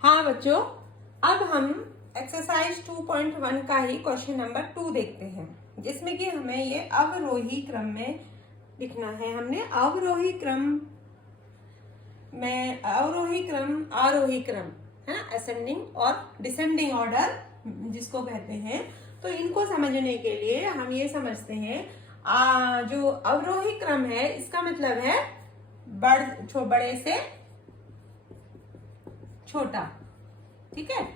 हाँ बच्चों, अब हम एक्सरसाइज 2.1 का ही क्वेश्चन नंबर 2 देखते हैं, जिसमें कि हमें ये अवरोही क्रम में लिखना है। हमने अवरोही क्रम में आरोही क्रम है ना, असेंडिंग और डिसेंडिंग ऑर्डर जिसको कहते हैं। तो इनको समझने के लिए हम ये समझते हैं, जो अवरोही क्रम है इसका मतलब है बड़े से छोटा, ठीक है।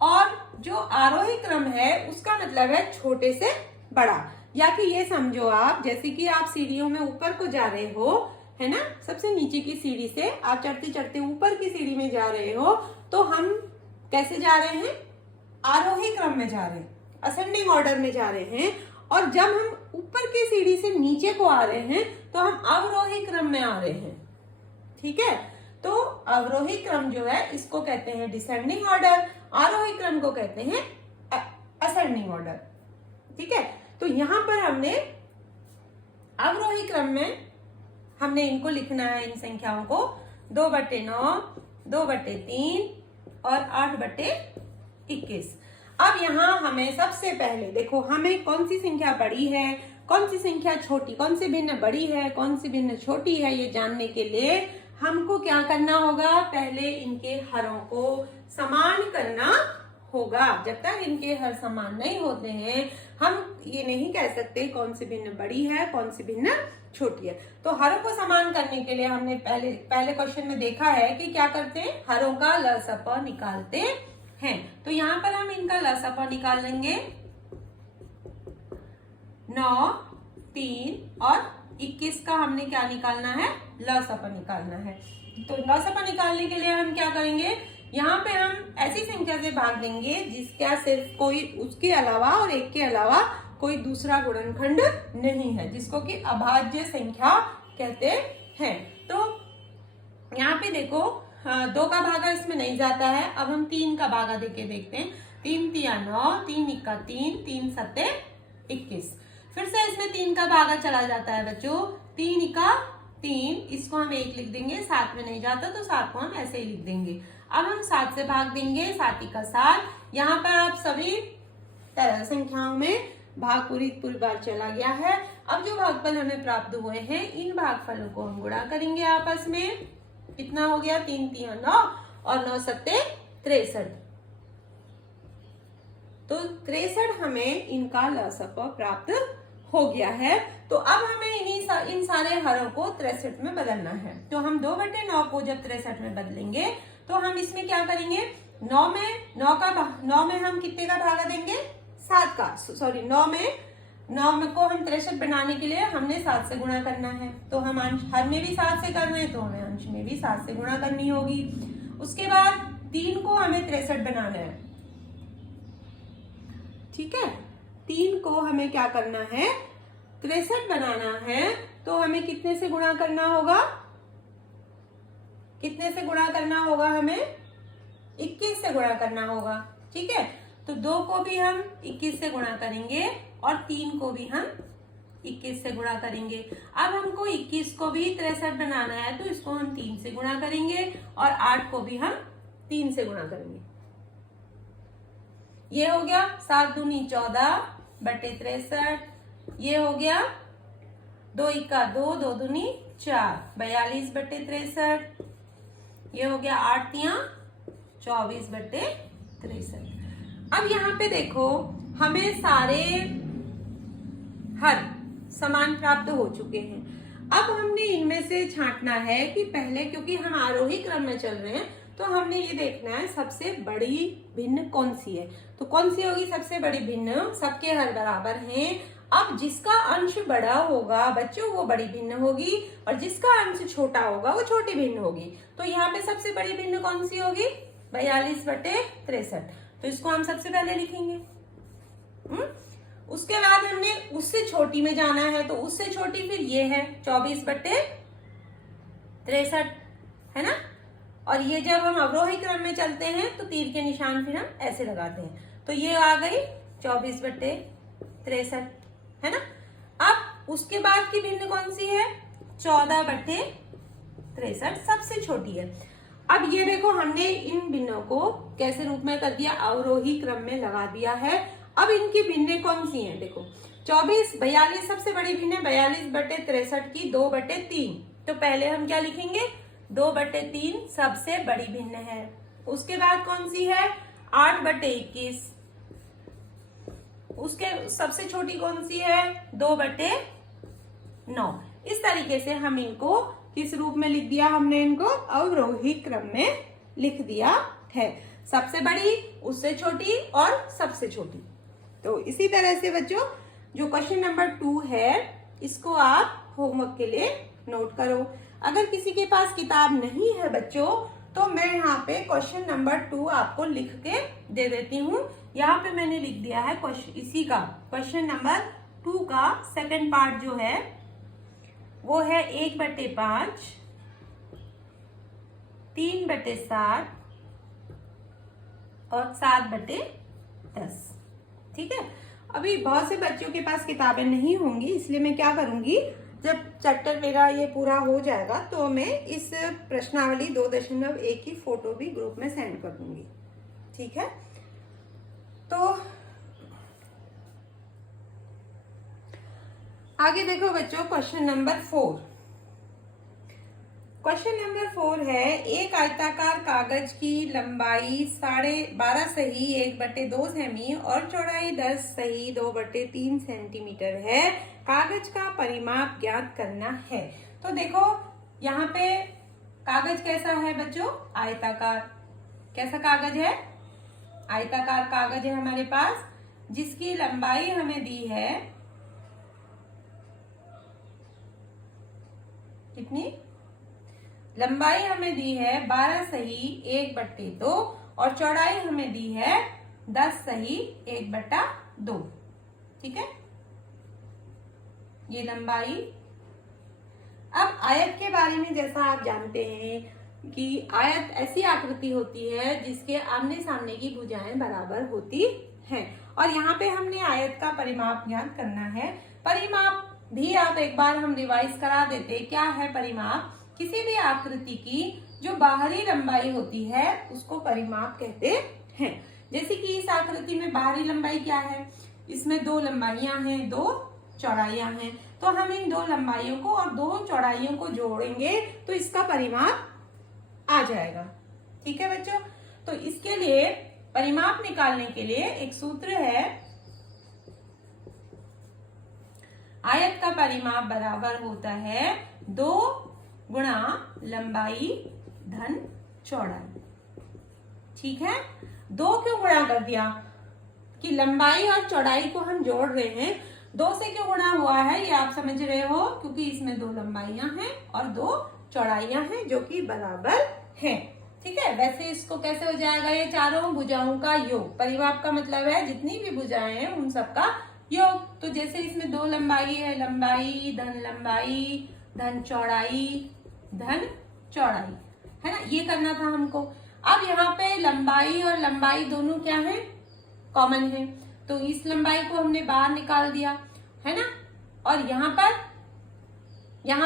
और जो आरोही क्रम है उसका मतलब है छोटे से बड़ा। या कि ये समझो आप, जैसे कि आप सीढ़ियों में ऊपर को जा रहे हो, है ना, सबसे नीचे की सीढ़ी से आप चढ़ते चढ़ते ऊपर की सीढ़ी में जा रहे हो, तो हम कैसे जा रहे हैं? आरोही क्रम में जा रहे हैं, असेंडिंग ऑर्डर में जा रहे हैं। और जब हम ऊपर की सीढ़ी से नीचे को आ रहे हैं तो हम अवरोही क्रम में आ रहे हैं, ठीक है। तो अवरोही क्रम जो है इसको कहते हैं डिसेंडिंग ऑर्डर, आरोही क्रम को कहते हैं असेंडिंग ऑर्डर, ठीक है। तो यहां पर हमने अवरोही क्रम में हमने इनको लिखना है, इन संख्याओं को 2/9, 2/3 और 8/21। अब यहाँ हमें सबसे पहले देखो, हमें कौन सी संख्या बड़ी है, कौन सी संख्या छोटी, कौन सी भिन्न बड़ी है, कौन सी भिन्न छोटी है, ये जानने के लिए हमको क्या करना होगा? पहले इनके हरों को समान करना होगा। जब तक इनके हर समान नहीं होते हैं, हम ये नहीं कह सकते कौन सी भिन्न बड़ी है, कौन सी भिन्न छोटी है। तो हरों को समान करने के लिए हमने पहले क्वेश्चन में देखा है कि क्या करते हैं, हरों का लसप निकालते हैं। तो यहाँ पर हम इनका लसप निकाल लेंगे। 9, 3 और 21 का हमने क्या निकालना है? लसप निकालना है। तो लसप निकालने के लिए हम क्या करेंगे? यहाँ पे हम ऐसी संख्या से भाग देंगे जिसका सिर्फ कोई उसके अलावा और एक के अलावा कोई दूसरा गुणनखंड नहीं है, जिसको कि अभाज्य संख्या कहते हैं। तो यहाँ पे देखो, 2 का भागा इसमें नहीं जाता है। अब हम 3 का भागा देके देखते हैं। 3 तिया 9, 3 इक्का 3, 3 सत्ते 21। फिर से इसमें 3 का भागा चला जाता है बच्चों। 3 इक्का 3, इसको हम 1 लिख देंगे, 7 में नहीं जाता तो 7 को हम ऐसे ही लिख देंगे। अब हम 7 से भाग देंगे, 7 इक्का 7। यहाँ पर आप सभी संख्याओं में भाग पूरी बार चला गया है। अब जो भागफल हमें प्राप्त हुए हैं, इन भागफलों को हम गुणा करेंगे आपस में। कितना हो गया? 3 तिया 9 और 9 सत्ते 63। तो 63 हमें इनका लसप प्राप्त हो गया है। तो अब हमें इन सारे हरों को 63 में बदलना है। तो हम 2/9 को जब 63 में बदलेंगे तो हम इसमें क्या करेंगे? 9 में हम कितने का भागा देंगे? 7 का। सॉरी, 9 में को हम 63 बनाने के लिए हमने 7 से गुणा करना है। तो हम हर में भी 7 से कर रहे हैं, तो हमें अंश में भी 7 से गुणा करनी होगी। उसके बाद 3 को हमें 63 बनाना है, ठीक है। 3 को हमें क्या करना है? 63 बनाना है। तो हमें कितने से गुणा करना होगा? कितने से गुणा करना होगा? हमें 21 से गुणा करना होगा, ठीक है। तो 2 को भी हम 21 से गुणा करेंगे और 3 को भी हम 21 से गुणा करेंगे। अब हमको 21 को भी 63 बनाना है, तो इसको हम 3 से गुणा करेंगे और 8 को भी हम 3 से गुणा करेंगे। ये हो गया 7 दूनी 14/63। ये हो गया 2 इक्का 2, 2 दूनी 4, 42/63। ये हो गया 8 तिया 24/63। अब यहाँ पे देखो, हमें सारे हर समान प्राप्त हो चुके हैं। अब हमने इनमें से छांटना है कि पहले, क्योंकि हम आरोही क्रम में चल रहे हैं, तो हमने ये देखना है सबसे बड़ी भिन्न कौन सी है। तो कौन सी होगी सबसे बड़ी भिन्न? सबके हर बराबर हैं। अब जिसका अंश बड़ा होगा बच्चों, वो बड़ी भिन्न होगी, और जिसका अंश छोटा होगा वो छोटी भिन्न होगी। तो यहाँ पे सबसे बड़ी भिन्न कौन सी होगी? 42/63। तो इसको हम सबसे पहले लिखेंगे। उसके बाद हमने उससे छोटी में जाना है, तो उससे छोटी फिर ये है 24/63, है ना। और ये जब हम अवरोही क्रम में चलते हैं तो तीर के निशान फिर हम ऐसे लगाते हैं। तो ये आ गई 24/63, है ना। अब उसके बाद की भिन्न कौन सी है? 14/63, सबसे छोटी है। अब ये देखो हमने इन भिन्नों को कैसे रूप में कर दिया, अवरोही क्रम में लगा दिया है। अब इनकी भिन्नें कौन सी हैं, देखो 24, 42 सबसे बड़ी भिन्न है, 42/63 की 2/3। तो पहले हम क्या लिखेंगे, 2/3 सबसे बड़ी भिन्न है। उसके बाद कौन सी है, 8/21। उसके सबसे छोटी कौन सी है, 2/9। इस तरीके से हम इनको किस रूप में लिख दिया, हमने इनको अवरोही क्रम में लिख दिया है। सबसे बड़ी, उससे छोटी और सबसे छोटी। तो इसी तरह से बच्चों जो क्वेश्चन नंबर 2 है इसको आप होमवर्क के लिए नोट करो। अगर किसी के पास किताब नहीं है बच्चों तो मैं यहाँ पे क्वेश्चन नंबर 2 आपको लिख के दे देती हूँ। यहाँ पे मैंने लिख दिया है इसी का क्वेश्चन नंबर 2 का सेकंड पार्ट जो है वो है 1/5, 3/7 और 7/10। ठीक है, अभी बहुत से बच्चों के पास किताबें नहीं होंगी, इसलिए मैं क्या करूंगी, जब चैप्टर मेरा ये पूरा हो जाएगा तो मैं इस प्रश्नावली 2.1 की फोटो भी ग्रुप में सेंड कर दूंगी। ठीक है, तो आगे देखो बच्चों क्वेश्चन नंबर 4। क्वेश्चन नंबर 4 है, एक आयताकार कागज की लंबाई 12.5 सही 1/2 सेमी और चौड़ाई 10 सही 2/3 सेंटीमीटर है। कागज का परिमाप ज्ञात करना है। तो देखो यहाँ पे कागज कैसा है बच्चों, आयताकार। कैसा कागज है, आयताकार कागज है हमारे पास, जिसकी लंबाई हमें दी है कितनी, लंबाई हमें दी है 12 सही 1/2 और चौड़ाई हमें दी है 10 सही 1/2। ठीक है, ये लंबाई। अब आयत के बारे में जैसा आप जानते हैं कि आयत ऐसी आकृति होती है जिसके आमने सामने की भुजाएं बराबर होती हैं और यहाँ पे हमने आयत का परिमाप ज्ञात करना है। परिमाप भी आप एक बार हम रिवाइज करा देते। क्या है परिमाप, किसी भी आकृति की जो बाहरी लंबाई होती है उसको परिमाप कहते हैं। जैसे कि इस आकृति में बाहरी लंबाई क्या है, इसमें 2 लंबाइयां हैं, 2 चौड़ाइयां हैं, तो हम इन 2 लंबाइयों को और 2 चौड़ाइयों को जोड़ेंगे तो इसका परिमाप आ जाएगा। ठीक है बच्चों, तो इसके लिए परिमाप निकालने के लिए एक सूत्र है, आयत का परिमाप बराबर होता है 2 गुणा लंबाई धन चौड़ाई। ठीक है, 2 क्यों गुणा कर दिया कि लंबाई और चौड़ाई को हम जोड़ रहे हैं। 2 से क्यों गुणा हुआ है ये आप समझ रहे हो, क्योंकि इसमें 2 लंबाइयां हैं और 2 चौड़ाइयां हैं जो कि बराबर हैं। ठीक है, वैसे इसको कैसे हो जाएगा, ये चारों भुजाओं का योग। परिमाप का मतलब है जितनी भी भुजाएं हैं उन सबका योग। तो जैसे इसमें 2 लंबाई है, लंबाई धन चौड़ाई धन चौड़ाई, है ना, ये करना था हमको। अब यहाँ पे लंबाई और लंबाई दोनों क्या है, कॉमन है, तो इस लंबाई को हमने बाहर निकाल दिया, है ना। और यहाँ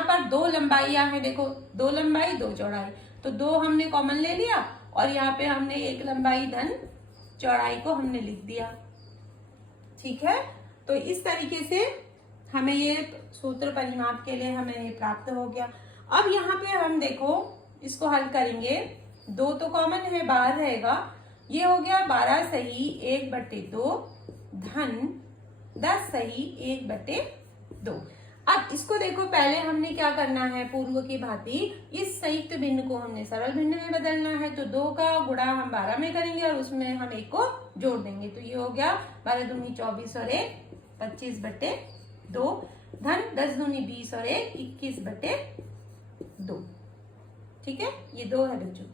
पर 2 लंबाइयां हैं, देखो 2 लंबाई 2 चौड़ाई, तो 2 हमने कॉमन ले लिया और यहाँ पे हमने 1 लंबाई धन चौड़ाई को हमने लिख दिया। ठीक है, तो इस तरीके से हमें ये सूत्र परिमाप के लिए हमें ये प्राप्त हो गया। अब यहाँ पे हम देखो इसको हल करेंगे, 2 तो कॉमन है, बाहर रहेगा, ये हो गया 12 सही 1/2 धन 10 सही 1/2। अब इसको देखो, पहले हमने क्या करना है, पूर्व की भांति इस संयुक्त भिन्न को हमने सरल भिन्न में बदलना है। तो 2 का गुणा हम 12 में करेंगे और उसमें हम 1 को जोड़ देंगे, तो ये हो गया 12 दूनी 24 और 1 25/2 धन 10 दूनी 20 और 1 21/2। ठीक है, ये 2 है बच्चों।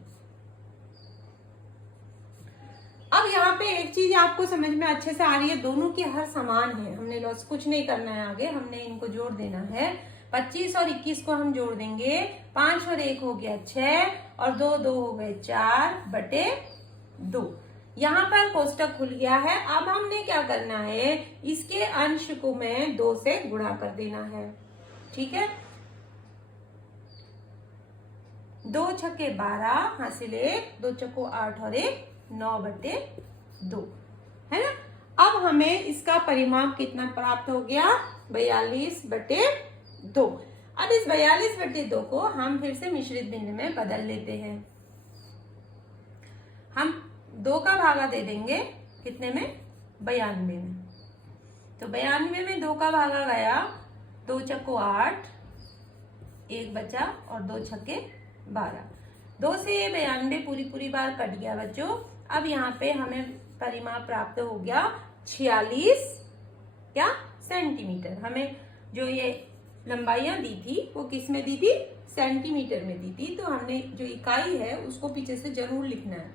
अब यहाँ पे एक चीज आपको समझ में अच्छे से आ रही है, दोनों की हर समान है, हमने लॉस कुछ नहीं करना है आगे, हमने इनको जोड़ देना है। 25 और 21 को हम जोड़ देंगे, 5 और 1 हो गया 6 और 2 हो गए 4/2। यहाँ पर कोष्टक खुल गया है। अब हमने क्या करना है, इसके अंश को मैं 2 से गुणा कर देना है। ठीक है, 2 छक्के 12 हासिल 1, 2 चक्को 8 और 1 9/2 है ना। अब हमें इसका परिमाप कितना प्राप्त हो गया? 42/2। अब इस 42/2 को हम फिर से मिश्रित भिन्न में बदल लेते हैं। हम 2 का भागा दे देंगे कितने में? 92 में। तो 92 में 2 का भागा गया, 2 चक्को 8, 1 बचा और 2 छक्के 12। 2 से 92 पूरी बार कट गया बच्चों। अब यहाँ पे हमें परिमाप प्राप्त हो गया 46 क्या सेंटीमीटर। हमें जो ये लंबाइयां दी थी वो किस में दी थी? सेंटीमीटर में दी थी। तो हमने जो इकाई है उसको पीछे से जरूर लिखना है,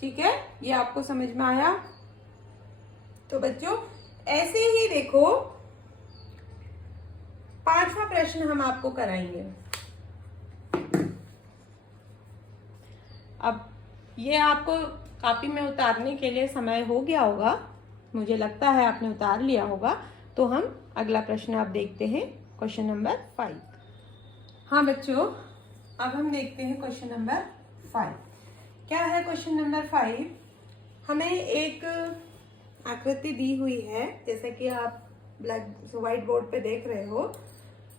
ठीक है। ये आपको समझ में आया? तो बच्चों ऐसे ही देखो 5वां प्रश्न हम आपको कराएंगे। अब ये आपको कॉपी में उतारने के लिए समय हो गया होगा, मुझे लगता है आपने उतार लिया होगा। तो हम अगला प्रश्न आप देखते हैं, क्वेश्चन नंबर 5। हाँ बच्चों, अब हम देखते हैं क्वेश्चन नंबर 5। क्या है क्वेश्चन नंबर 5? हमें एक आकृति दी हुई है, जैसे कि आप व्हाइट बोर्ड पे देख रहे हो।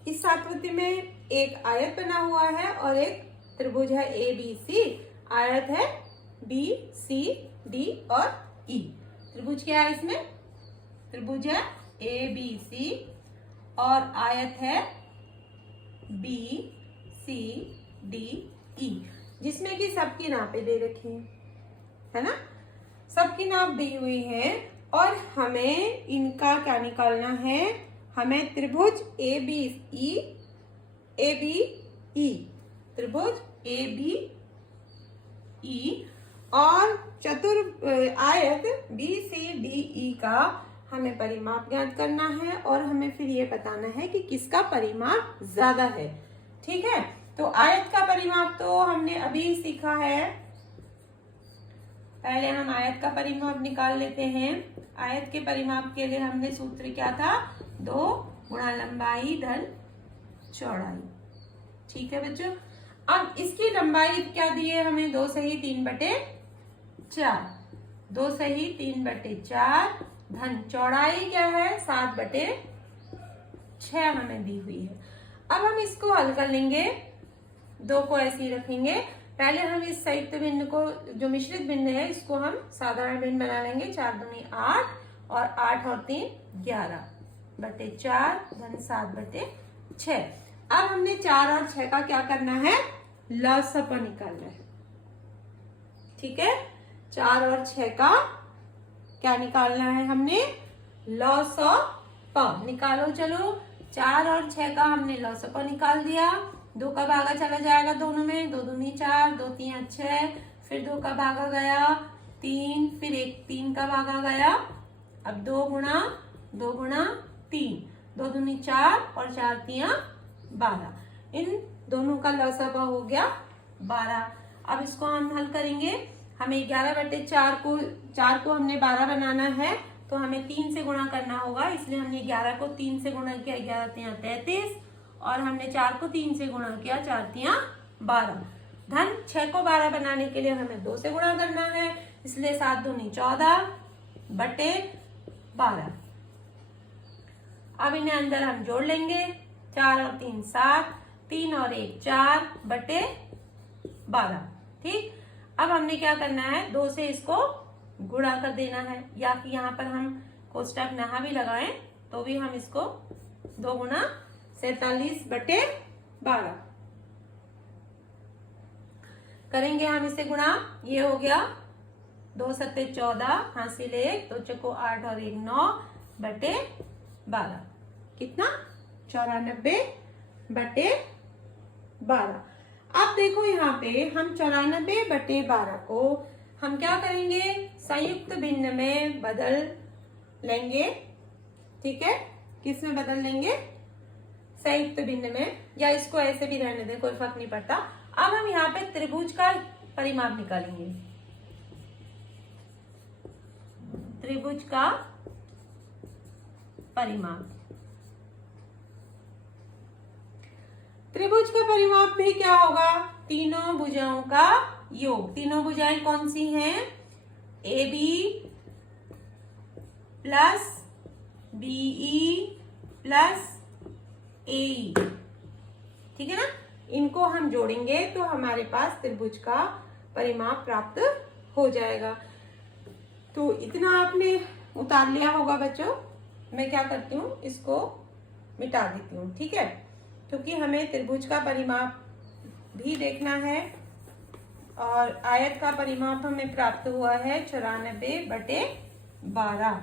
इस आकृति में एक आयत बना हुआ है और एक त्रिभुज है ABC। आयत है BCD और E। त्रिभुज क्या है इसमें? त्रिभुज है ABC और आयत है BCDE, जिसमें कि सबकी नापे दे रखी है ना। सबकी नाप दी हुई है और हमें इनका क्या निकालना है? हमें त्रिभुज ABE त्रिभुज ABE और आयत BCDE का हमें परिमाप ज्ञात करना है और हमें फिर ये बताना है कि किसका परिमाप ज्यादा है, ठीक है। तो आयत का परिमाप तो हमने अभी सीखा है। पहले हम आयत का परिमाप निकाल लेते हैं। आयत के परिमाप के लिए हमने सूत्र क्या था? 2 गुणा लंबाई धन चौड़ाई, ठीक है बच्चों। अब इसकी लंबाई क्या दी है हमें? 2 सही 3/4, 2 सही 3/4 धन चौड़ाई क्या है? 7/6 हमें दी हुई है। अब हम इसको हल कर लेंगे, 2 को ऐसे ही रखेंगे। पहले हम इस संयुक्त भिन्न को, जो मिश्रित भिन्न है, इसको हम साधारण भिन्न बना लेंगे। 4 दूनी 8 और 8 और 3 11/4 धन 7/6। अब हमने 4 और 6 का क्या करना है? लसापा निकालना है, ठीक है। 4 और 6 का क्या निकालना है? हमने लसापा निकालो। चलो 4 और 6 का हमने लसापा निकाल दिया। 2 का भागा चला जाएगा दोनों में, 2 दूनी 4, 2 3 6, फिर 2 का भागा गया 3, फिर 3 का भागा गया। अब 2 गुणा 3, 2 दूनी 4 और 4 3 12। इन दोनों का लसापा हो गया 12। अब इसको हम हल करेंगे। हमें 11/4 को हमने 12 बनाना है, तो हमें 3 से गुणा करना होगा। इसलिए हमने 11 को 3 से गुणा किया, 11 3 33, और हमने 4 को 3 से गुणा किया, 4 3 12 धन 6 को 12 बनाने के लिए हमें 2 से गुणा करना है, इसलिए 7 दूनी 14/12। अब इन्हें अंदर हम जोड़ लेंगे। 4 और 3 7, 3 और 1 4/12, ठीक। अब हमने क्या करना है? 2 से इसको गुणा कर देना है, या कि यहाँ पर हम कोष्टक नहा भी लगाएं तो भी हम इसको 2 गुणा 47/12 करेंगे। हम इसे गुणा, ये हो गया 2 7 14 हासिल 1, 2 चक्को 8 और 1 9/12। कितना? 94/12। अब देखो यहाँ पे हम 94/12 को हम क्या करेंगे? संयुक्त भिन्न में बदल लेंगे, ठीक है। किस में बदल लेंगे? संयुक्त भिन्न में, या इसको ऐसे भी रहने दें, कोई फर्क नहीं पड़ता। अब हम यहाँ पे त्रिभुज का परिमाप निकालेंगे। त्रिभुज का परिमाप, त्रिभुज का परिमाप भी क्या होगा? तीनों भुजाओं का योग। तीनों भुजाएं कौन सी हैं? A B plus B E plus A, ठीक है ना। इनको हम जोड़ेंगे तो हमारे पास त्रिभुज का परिमाप प्राप्त हो जाएगा। तो इतना आपने उतार लिया होगा बच्चों। मैं क्या करती हूँ, इसको मिटा देती हूँ, ठीक है, क्योंकि हमें त्रिभुज का परिमाप भी देखना है। और आयत का परिमाप हमें प्राप्त हुआ है 94/12।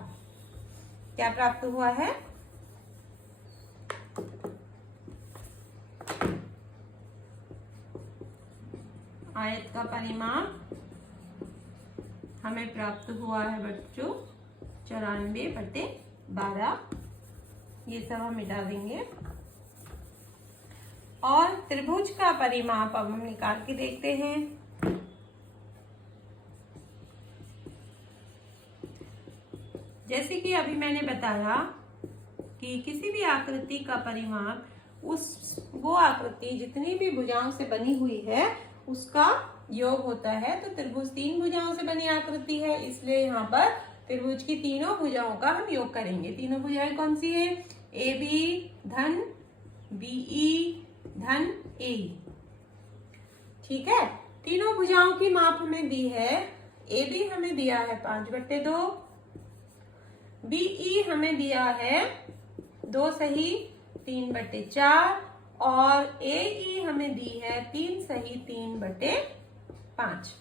क्या प्राप्त हुआ है? आयत का परिमाप हमें प्राप्त हुआ है बच्चों 94/12। ये सब हम मिटा देंगे। और त्रिभुज का परिमाप अब हम निकाल के देखते हैं। जैसे कि अभी मैंने बताया कि किसी भी आकृति का परिमाप वो आकृति जितनी भी भुजाओं से बनी हुई है उसका योग होता है। तो त्रिभुज 3 भुजाओं से बनी आकृति है, इसलिए यहाँ पर त्रिभुज की तीनों भुजाओं का हम योग करेंगे। तीनों भुजाएं कौन सी है? ए बी धन बीई धन ए, ठीक है। तीनों भुजाओं की माप हमें दी है। ए बी हमें दिया है 5/2, बीई हमें दिया है 2 सही 3/4 और ए हमें दी है 3 सही 3/5।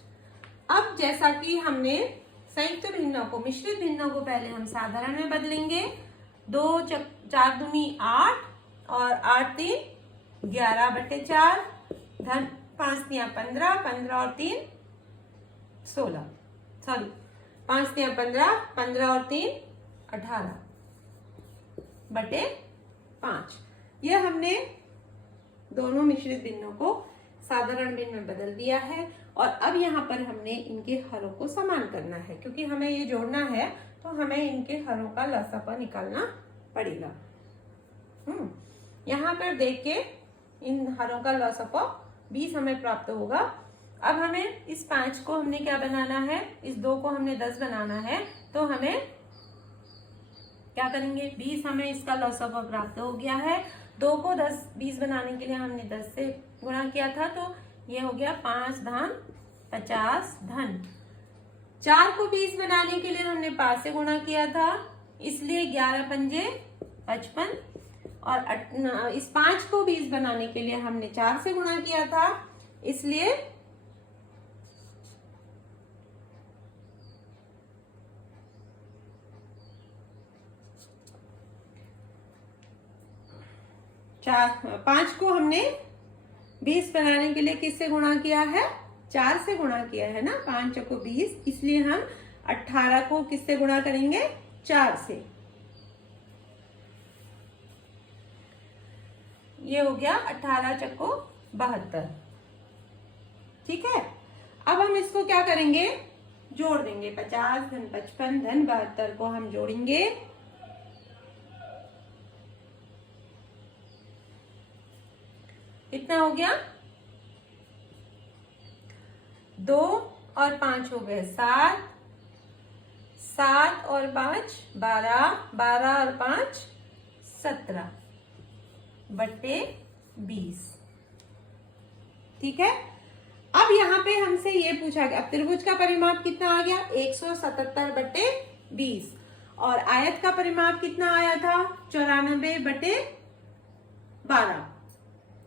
अब जैसा कि हमने संयुक्त भिन्नों को, मिश्रित भिन्नों को पहले हम साधारण में बदलेंगे। 2 4 दूनी 8 और 8 3 11/4 धन 5 3 15 15 और 3 16, सॉरी 5 3 15 15 और 3 18/5। यह हमने दोनों मिश्रित भिन्नों को साधारण भिन्न में बदल दिया है। और अब यहाँ पर हमने इनके हरों को समान करना है, क्योंकि हमें ये जोड़ना है तो हमें इनके हरों का लसापा निकालना पड़ेगा। यहाँ पर देख के इन हरों का लसापा 20 हमें प्राप्त होगा। अब हमें इस 5 को हमने क्या बनाना है, इस 2 को हमने 10 बनाना है। तो हमें क्या करेंगे, 20 हमें इसका लसापा प्राप्त हो गया है। 2 को 10 20 बनाने के लिए हमने 10 से गुणा किया था, तो ये हो गया 5 धन 50 धन। 4 को 20 बनाने के लिए हमने 5 से गुणा किया था, इसलिए 11 पंजे 55। और इस 5 को 20 बनाने के लिए हमने 4 से गुणा किया था, इसलिए 5 को हमने 20 बनाने के लिए किससे गुणा किया है? 4 से गुणा किया है ना। 5 को 20, इसलिए हम 18 को किससे गुणा करेंगे? 4 से। ये हो गया 18 चक्को 72, ठीक है। अब हम इसको क्या करेंगे, जोड़ देंगे। 50 धन 55 धन 72 को हम जोड़ेंगे। कितना हो गया? 2 और 5 हो गए 7, 7 और 5 12, 12 और 5 17/20, ठीक है। अब यहाँ पे हमसे ये पूछा गया, अब त्रिभुज का परिमाप कितना आ गया? 177/20। और आयत का परिमाप कितना आया था? 94/12।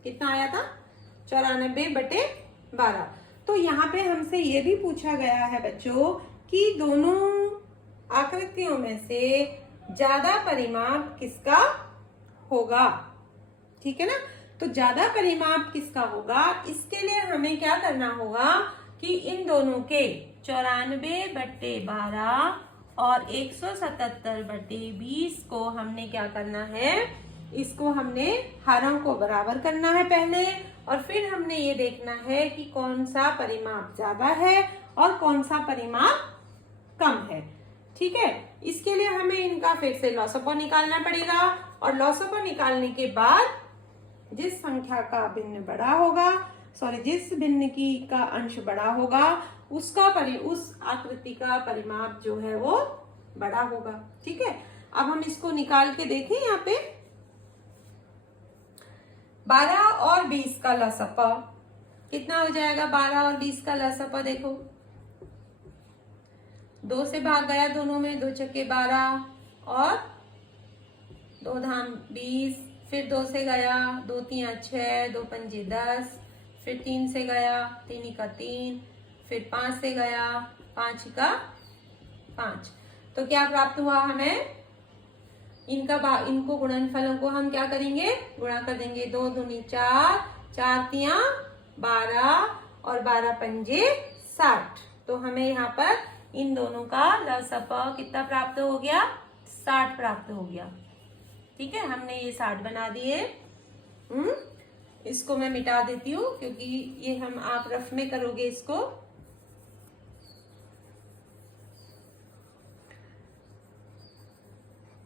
कितना आया था? 94/12। तो यहाँ पे हमसे ये भी पूछा गया है बच्चों कि दोनों आकृतियों में से ज्यादा परिमाप किसका होगा, ठीक है ना। तो ज्यादा परिमाप किसका होगा, इसके लिए हमें क्या करना होगा कि इन दोनों के 94/12 और 177/20 को हमने क्या करना है, इसको हमने हरों को बराबर करना है पहले, और फिर हमने ये देखना है कि कौन सा परिमाप ज्यादा है और कौन सा परिमाप कम है, ठीक है। इसके लिए हमें इनका फिर से लसापा निकालना पड़ेगा, और लसापा निकालने के बाद जिस संख्या का भिन्न बड़ा होगा, जिस भिन्न की का अंश बड़ा होगा उस आकृति का परिमाप जो है वो बड़ा होगा। ठीक है, अब हम इसको निकाल के देखें। यहाँ पे 12 और 20 का लसपा कितना हो जाएगा? 12 और 20 का लसपा देखो, 2 से भाग गया दोनों में, 2 छक्के 12 और 2 धाम 20, फिर 2 से गया, 2 तिया 6, 2 पंजे 10, फिर 3 से गया, 3 का 3, फिर 5 से गया, 5 का 5। तो क्या प्राप्त हुआ हमें? इनको गुणनफलों को हम क्या करेंगे? गुणा कर देंगे। 2 दूनी 4, 4 तिया 12 और 12 पंजे 60। तो हमें यहाँ पर इन दोनों का लसपा कितना प्राप्त हो गया? 60 प्राप्त हो गया। ठीक है, हमने ये 60 बना दिए। इसको मैं मिटा देती हूँ क्योंकि ये आप रफ में करोगे इसको।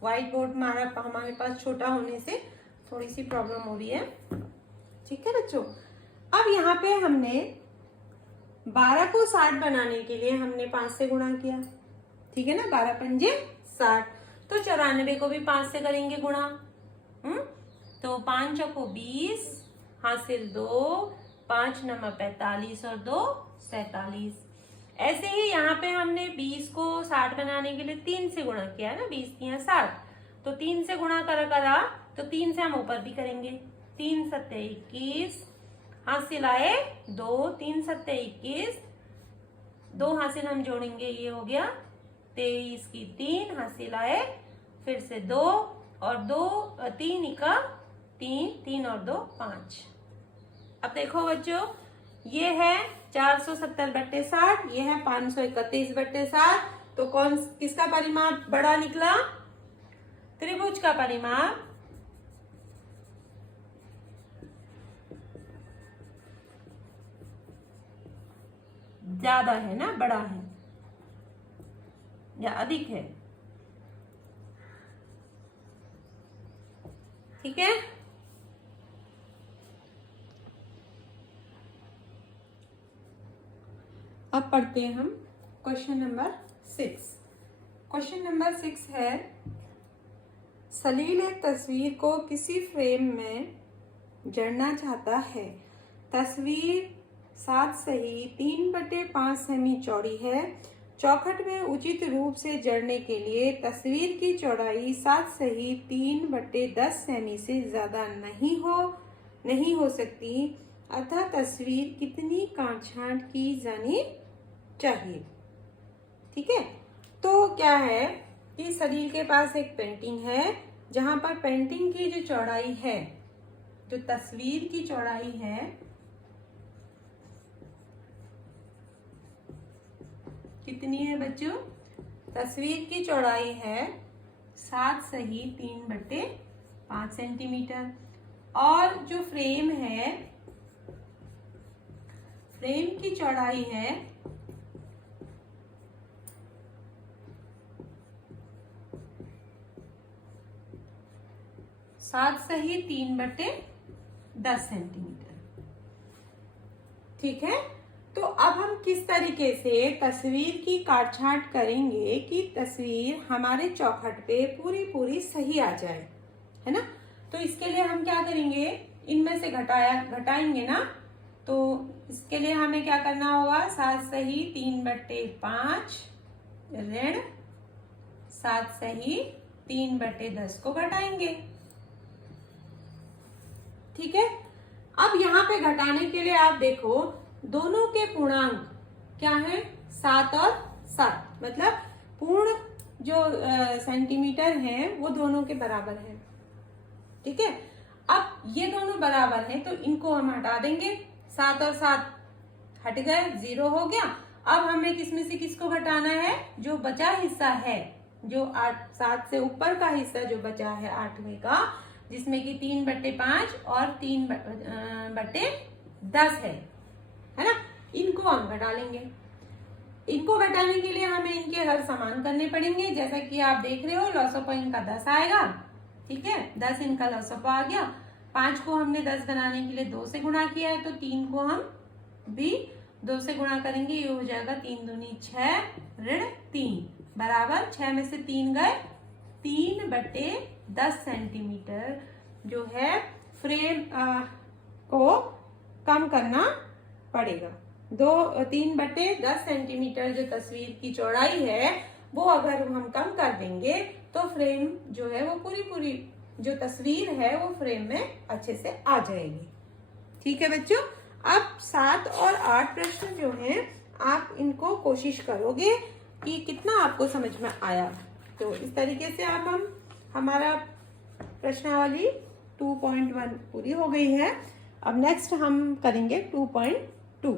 व्हाइट बोर्ड हमारे पास छोटा होने से थोड़ी सी प्रॉब्लम हो रही है। ठीक है बच्चों, अब यहाँ पे हमने 12 को 60 बनाने के लिए हमने 5 से गुणा किया। ठीक है ना, 12 पंजे 60। तो 94 को भी 5 से करेंगे गुणा। तो 5 चौको 20, हासिल 2, 5 नमा 45 और 2 47। ऐसे ही यहाँ पे हमने 20 को 60 बनाने के लिए 3 से गुणा किया है ना, 20 तिया 60। तो 3 से गुणा करा तो 3 से हम ऊपर भी करेंगे। 3 सत्ते 21, हासिल आए 2, 3 सत्ते 21, 2 हासिल हम जोड़ेंगे, ये हो गया 23 की 3, हासिल आए फिर से 2 और 2 3 का 3, 3 और 2 5। अब देखो बच्चों, ये है 470/60, ये है 531/60। तो किसका परिमाप बड़ा निकला? त्रिभुज का परिमाप ज्यादा है ना, बड़ा है या अधिक है। ठीक है, अब पढ़ते हैं हम क्वेश्चन नंबर 6। क्वेश्चन नंबर 6 है, सलील एक तस्वीर को किसी फ्रेम में जड़ना चाहता है। तस्वीर 7 सही 3/5 सेमी चौड़ी है। चौखट में उचित रूप से जड़ने के लिए तस्वीर की चौड़ाई 7 सही 3/10 सेमी से ज्यादा नहीं हो सकती, अतः तस्वीर कितनी काट-छांट की जानी चाहिए। ठीक है, तो क्या है कि सलील के पास एक पेंटिंग है जहां पर पेंटिंग की जो चौड़ाई है, जो तस्वीर की चौड़ाई है, कितनी है बच्चों? तस्वीर की चौड़ाई है 7 सही 3/5 सेंटीमीटर और जो फ्रेम है, फ्रेम की चौड़ाई है 7 सही 3/10 सेंटीमीटर। ठीक है, तो अब हम किस तरीके से तस्वीर की काट-छांट करेंगे कि तस्वीर हमारे चौखट पे पूरी सही आ जाए, है ना। तो इसके लिए हम क्या करेंगे, इनमें से घटाएंगे ना। तो इसके लिए हमें क्या करना होगा, 7 सही 3/5 ऋण 7 सही 3/10 को घटाएंगे। ठीक है, अब यहाँ पे घटाने के लिए आप देखो दोनों के पूर्णांक क्या है, 7 और 7, मतलब पूर्ण जो सेंटीमीटर है वो दोनों के बराबर है। ठीक है, अब ये दोनों बराबर हैं तो इनको हम हटा देंगे। 7 और 7 हट गए, 0 हो गया। अब हमें किसमें से किसको घटाना है, जो बचा हिस्सा है, जो 7 से ऊपर का हिस्सा जो बचा है 8वें का, जिसमें कि 3/5 और 3/10 है ना, इनको हम घटा लेंगे। इनको घटाने के लिए हमें इनके हर समान करने पड़ेंगे। जैसा कि आप देख रहे हो, लॉसपा इनका 10 आएगा। ठीक है, 10 इनका लॉसपा आ गया। 5 को हमने 10 बनाने के लिए 2 से गुणा किया है, तो 3 को हम भी 2 से गुणा करेंगे। ये हो जाएगा 3 दूनी 6 ऋण 3 बराबर 6 में से 3 गए, 3/10 सेंटीमीटर जो है फ्रेम को कम करना पड़ेगा। 3/10 सेंटीमीटर जो तस्वीर की चौड़ाई है वो अगर हम कम कर देंगे तो फ्रेम जो है वो पूरी जो तस्वीर है वो फ्रेम में अच्छे से आ जाएगी। ठीक है बच्चों, अब 7 और 8 प्रश्न जो हैं आप इनको कोशिश करोगे कि कितना आपको समझ में आया। तो इस तरीके से अब हमारा प्रश्नावली 2.1 पूरी हो गई है। अब नेक्स्ट हम करेंगे 2.2।